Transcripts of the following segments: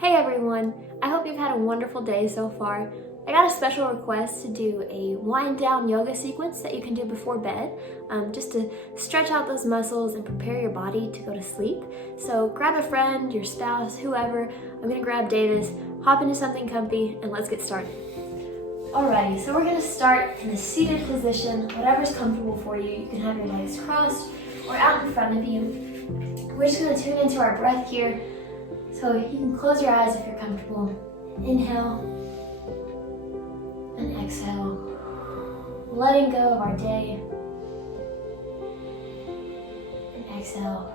Hey everyone, I hope you've had a wonderful day so far. I got a special request to do a wind down yoga sequence that you can do before bed, just to stretch out those muscles and prepare your body to go to sleep. So grab a friend, your spouse, whoever. I'm gonna grab Davis, hop into something comfy, and let's get started. Alrighty, so we're gonna start in a seated position, whatever's comfortable for you. You can have your legs crossed or out in front of you. We're just gonna tune into our breath here. So you can close your eyes if you're comfortable. Inhale and exhale, letting go of our day. And exhale,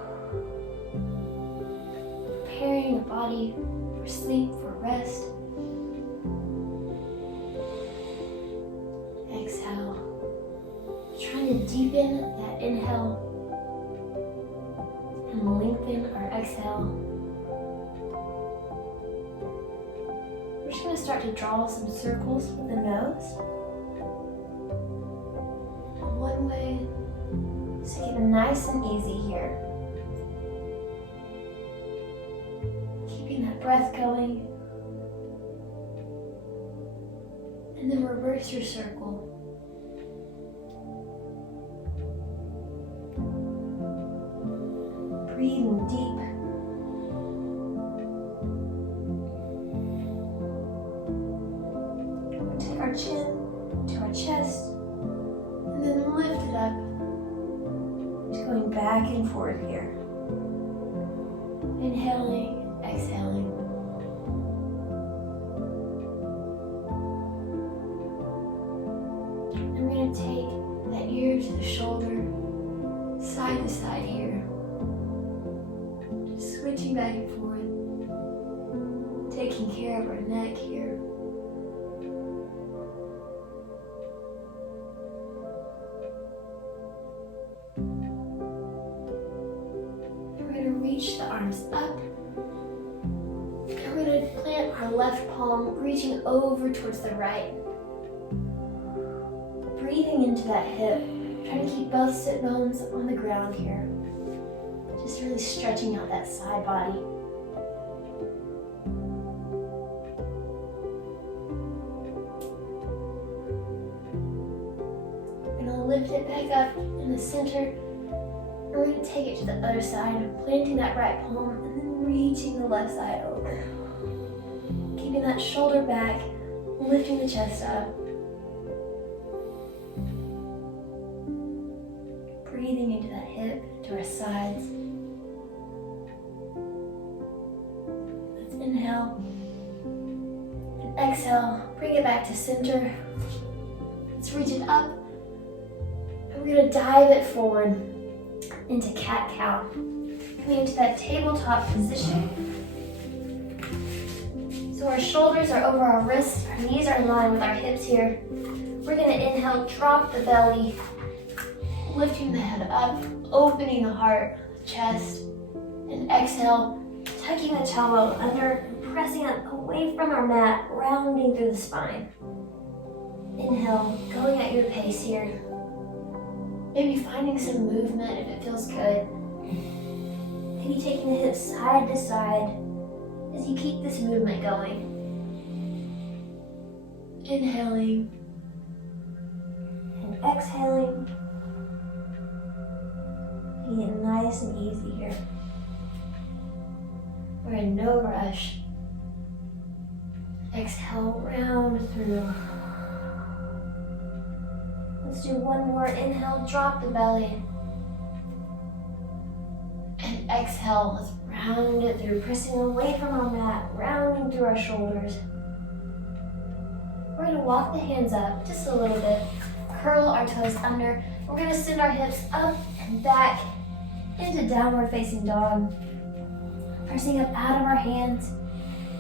preparing the body for sleep, for rest. Exhale, trying to deepen that inhale and lengthen our exhale. We're just going to start to draw some circles with the nose. And one way is to keep it nice and easy here. Keeping that breath going. And then reverse your circle. Breathing deep. Take our chin to our chest, and then lift it up. Just going back and forth here. Inhaling, exhaling. And we're going to take that ear to the shoulder, side to side here. Just switching back and forth. Taking care of our neck here. Reach the arms up. And we're going to plant our left palm reaching over towards the right. Breathing into that hip. Trying to keep both sit bones on the ground here. Just really stretching out that side body. We're going to lift it back up in the center. We're going to take it to the other side, planting that right palm and then reaching the left side over. Keeping that shoulder back, lifting the chest up. Breathing into that hip, to our sides. Let's inhale and exhale. Bring it back to center. Let's reach it up. And we're going to dive it forward into cat-cow. Coming into that tabletop position. So our shoulders are over our wrists, our knees are in line with our hips here. We're going to inhale, drop the belly, lifting the head up, opening the heart, chest, and exhale, tucking the tailbone under and pressing it away from our mat, rounding through the spine. Inhale, going at your pace here. Maybe finding some movement if it feels good. Maybe taking the hips side to side as you keep this movement going. Inhaling and exhaling. Making it nice and easy here. We're in no rush. Exhale, round through. Let's do one more. Inhale, drop the belly. And exhale, let's round it through, pressing away from our mat, rounding through our shoulders. We're going to walk the hands up just a little bit, curl our toes under. We're going to send our hips up and back into downward facing dog. Pressing up out of our hands.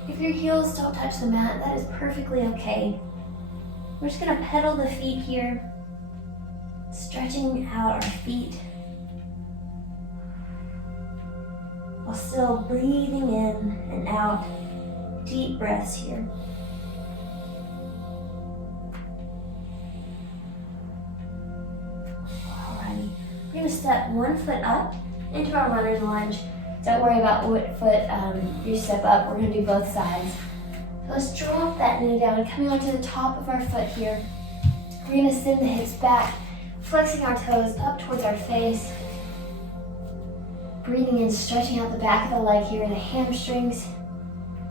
If your heels don't touch the mat, that is perfectly okay. We're just going to pedal the feet here. Stretching out our feet while still breathing in and out. Deep breaths here. Alrighty, we're going to step one foot up into our runner's lunge, Don't worry about what foot you step up. We're gonna do both sides. So let's drop that knee down, coming onto the top of our foot here. We're gonna send the hips back, flexing our toes up towards our face. Breathing in, stretching out the back of the leg here, the hamstrings.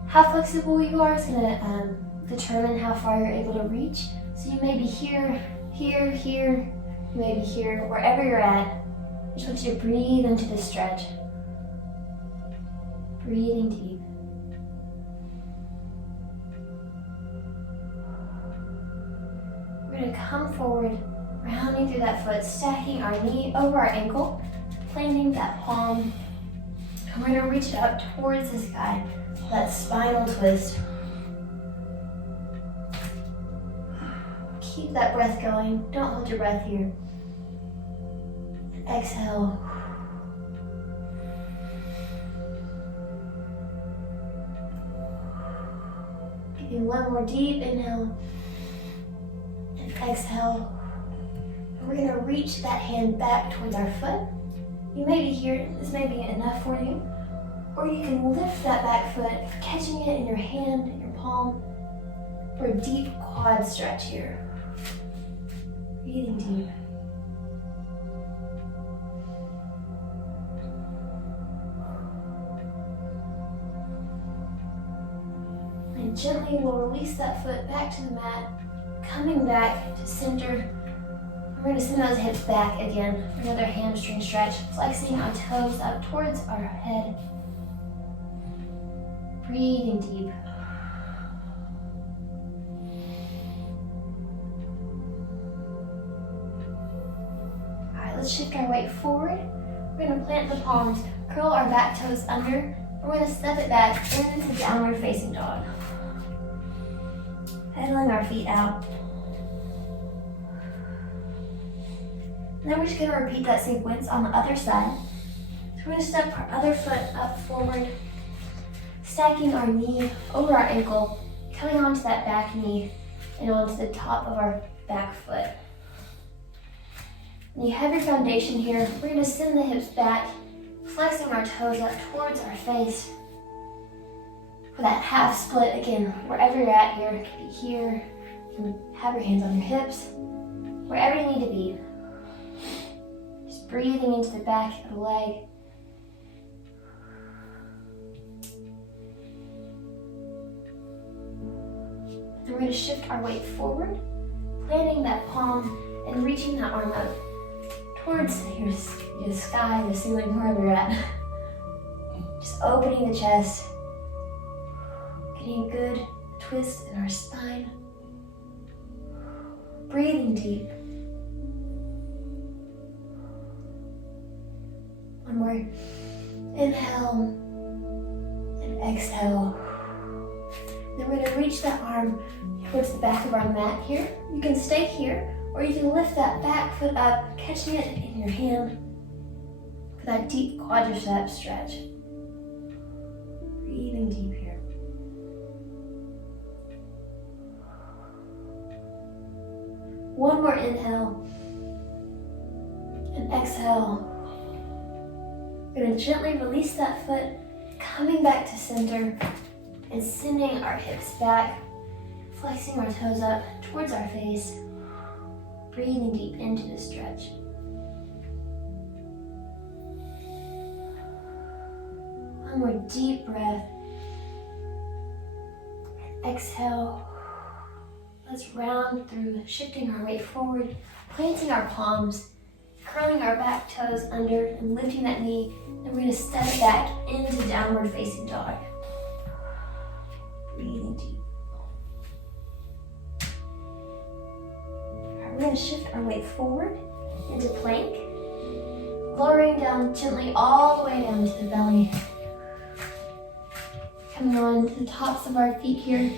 How flexible you are is gonna determine how far you're able to reach. So you may be here, here, here, you may be here, wherever you're at. I just want you to breathe into the stretch. Breathing deep. We're going to come forward, rounding through that foot, stacking our knee over our ankle, planting that palm, and we're going to reach it up towards the sky, that spinal twist. Keep that breath going. Don't hold your breath here. Exhale. Giving one more deep inhale and exhale. And we're going to reach that hand back towards our foot. You may be here, this may be enough for you, or you can lift that back foot, catching it in your hand, in your palm, for a deep quad stretch here. Breathing deep. And gently we'll release that foot back to the mat, coming back to center. We're going to send those hips back again for another hamstring stretch, flexing our toes up towards our head. Breathing deep. Alright, let's shift our weight forward. We're going to plant the palms, curl our back toes under. We're going to step it back into downward facing dog. Pedaling our feet out. And then we're just going to repeat that sequence on the other side. So we're going to step our other foot up forward, stacking our knee over our ankle, coming onto that back knee and onto the top of our back foot. And you have your foundation here. We're going to send the hips back, flexing our toes up towards our face. For that half split, again, wherever you're at here, it could be here. You can have your hands on your hips, wherever you need to be. Just breathing into the back of the leg. Then we're going to shift our weight forward, planting that palm and reaching that arm up towards your sky, the ceiling, wherever you're at. Just opening the chest, getting a good twist in our spine. Breathing deep. One more. Inhale and exhale. Then we're going to reach that arm towards the back of our mat here. You can stay here, or you can lift that back foot up, catching it in your hand for that deep quadricep stretch. Breathing deep here. One more inhale and exhale. We're going to gently release that foot, coming back to center and sending our hips back, flexing our toes up towards our face, breathing deep into the stretch. One more deep breath. And exhale. Let's round through, shifting our weight forward, planting our palms, curling our back toes under and lifting that knee. And we're going to step it back into downward facing dog. Breathing deep. Alright, we're going to shift our weight forward into plank, lowering down gently all the way down to the belly. Coming on to the tops of our feet here.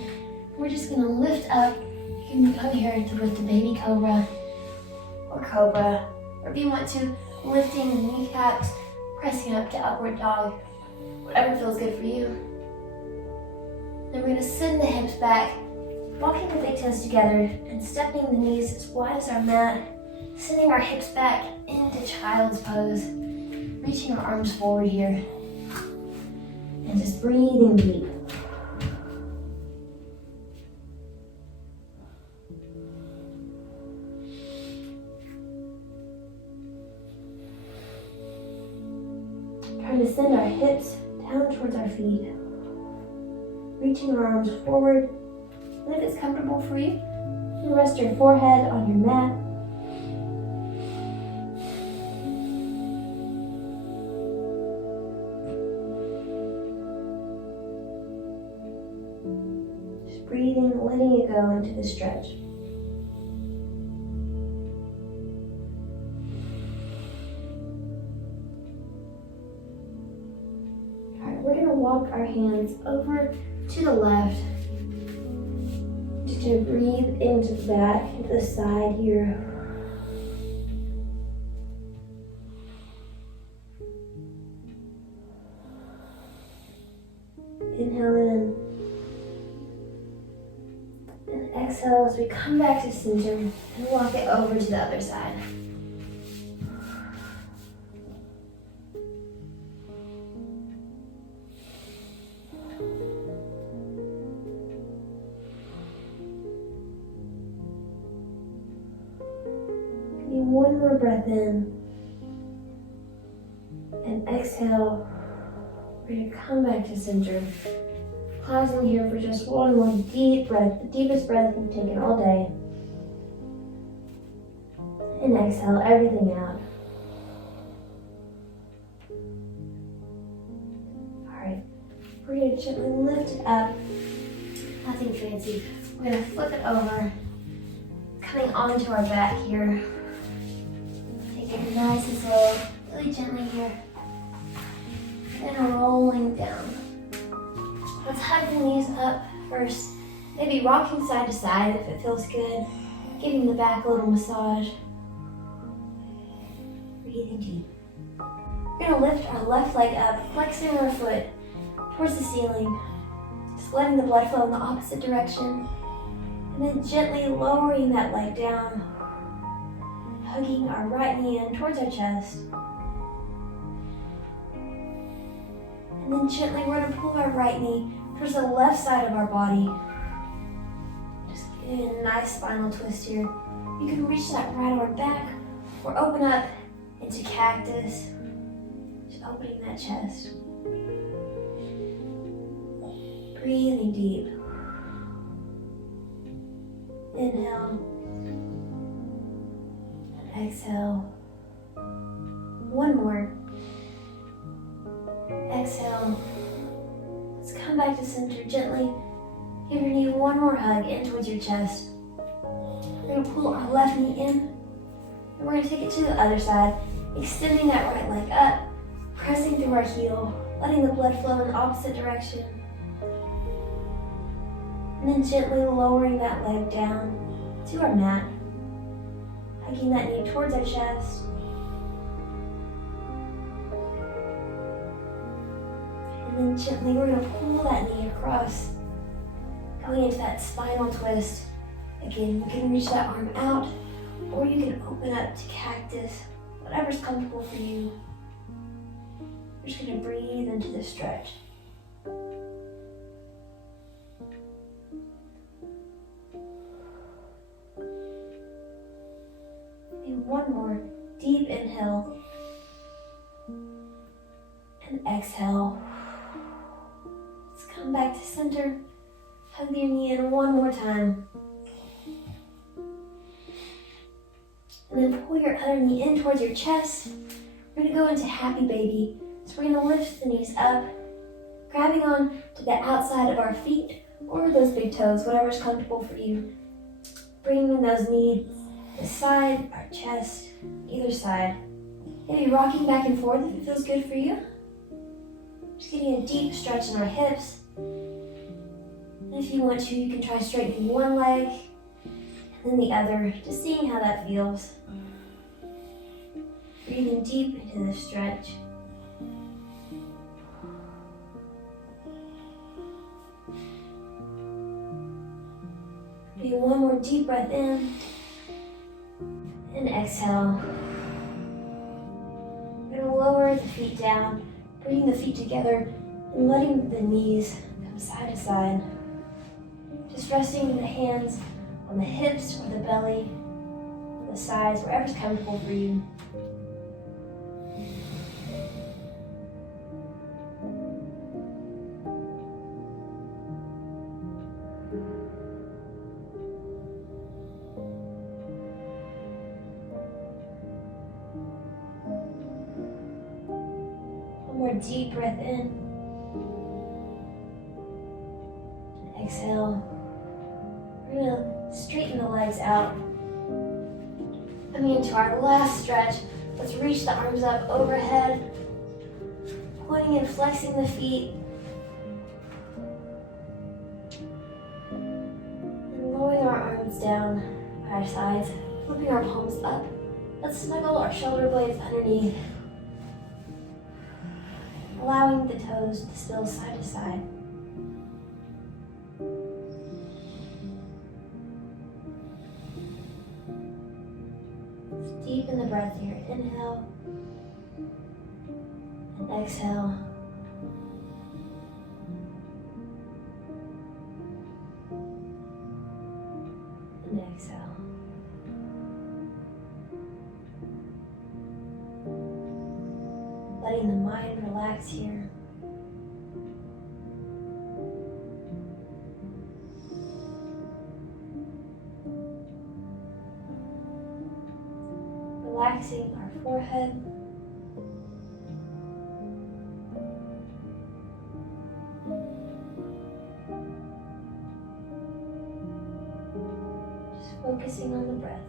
We're just going to lift up. You can come here to lift a baby cobra or cobra, or if you want to, lifting the kneecaps, pressing up to upward dog, whatever feels good for you. Then we're going to send the hips back, walking the big toes together and stepping the knees as wide as our mat, sending our hips back into child's pose, reaching our arms forward here. And just breathing deep. Trying to send our hips down towards our feet. Reaching our arms forward. And if it's comfortable for you, you can rest your forehead on your mat. Just breathing, letting it go into the stretch. We're going to walk our hands over to the left. Just going to breathe into the back, into the side here. Inhale in. And exhale as we come back to center and walk it over to the other side. One more breath in, and exhale. We're going to come back to center. Pausing here for just one more deep breath, the deepest breath you've taken all day. And exhale everything out. Alright, we're going to gently lift it up. Nothing fancy. We're going to flip it over, coming onto our back here. Take it nice and slow, really gently here. And rolling down. Let's hug the knees up first. Maybe rocking side to side if it feels good. Giving the back a little massage. Breathing deep. We're going to lift our left leg up, flexing our foot towards the ceiling. Just letting the blood flow in the opposite direction. And then gently lowering that leg down. Hugging our right knee in towards our chest. And then gently we're going to pull our right knee towards the left side of our body. Just getting a nice spinal twist here. You can reach that right arm back or open up into cactus. Just opening that chest. Breathing deep. Inhale. And exhale. One more. Exhale. Let's come back to center gently. Give your knee one more hug in towards your chest. We're going to pull our left knee in. And we're going to take it to the other side. Extending that right leg up. Pressing through our heel. Letting the blood flow in the opposite direction. And then gently lowering that leg down to our mat. Hugging that knee towards our chest. And then gently we're going to pull that knee across, going into that spinal twist. Again, you can reach that arm out, or you can open up to cactus, whatever's comfortable for you. We're just going to breathe into the stretch. And one more deep inhale and exhale. Let's come back to center. Hug your knee in one more time. And then pull your other knee in towards your chest. We're going to go into happy baby. So we're going to lift the knees up, grabbing on to the outside of our feet or those big toes, whatever's comfortable for you. Bringing those knees beside our chest, either side. Maybe rocking back and forth if it feels good for you. Just getting a deep stretch in our hips. And if you want to, you can try straightening one leg and then the other, just seeing how that feels. Breathing deep into the stretch. Taking one more deep breath in and exhale. We're going to lower the feet down, bringing the feet together And letting the knees come side to side. Just resting the hands on the hips or the belly, the sides, wherever's comfortable for you. One more deep breath in. And exhale. We're going to straighten the legs out. Coming into our last stretch, let's reach the arms up overhead, pointing and flexing the feet, and lowering our arms down by our sides, flipping our palms up. Let's snuggle our shoulder blades underneath, allowing the toes to spill side to side. Deepen the breath here. Inhale and exhale. And exhale. Letting the mind relax here. Relaxing our forehead. Just focusing on the breath.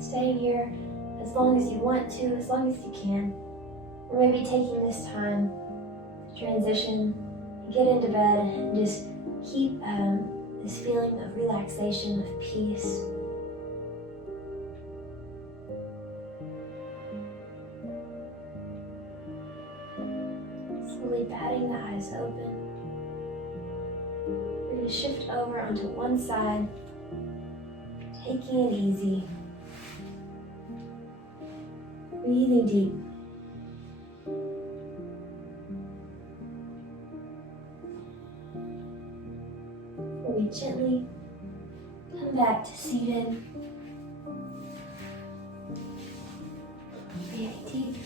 Staying here as long as you want to, as long as you can. Or maybe taking this time to transition, get into bed, and just keep this feeling of relaxation, of peace. Slowly batting the eyes open. We're going to shift over onto one side, taking it easy. Breathing deep. We gently come back to seated. Breathing deep.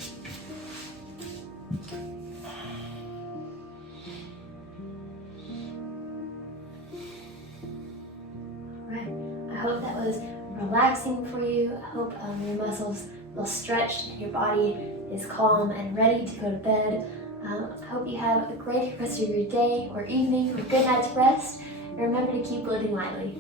Alright, I hope that was relaxing for you. I hope your muscles feel stretched and your body is calm and ready to go to bed. I hope you have a great rest of your day or evening or good night's rest. And remember to keep living lightly.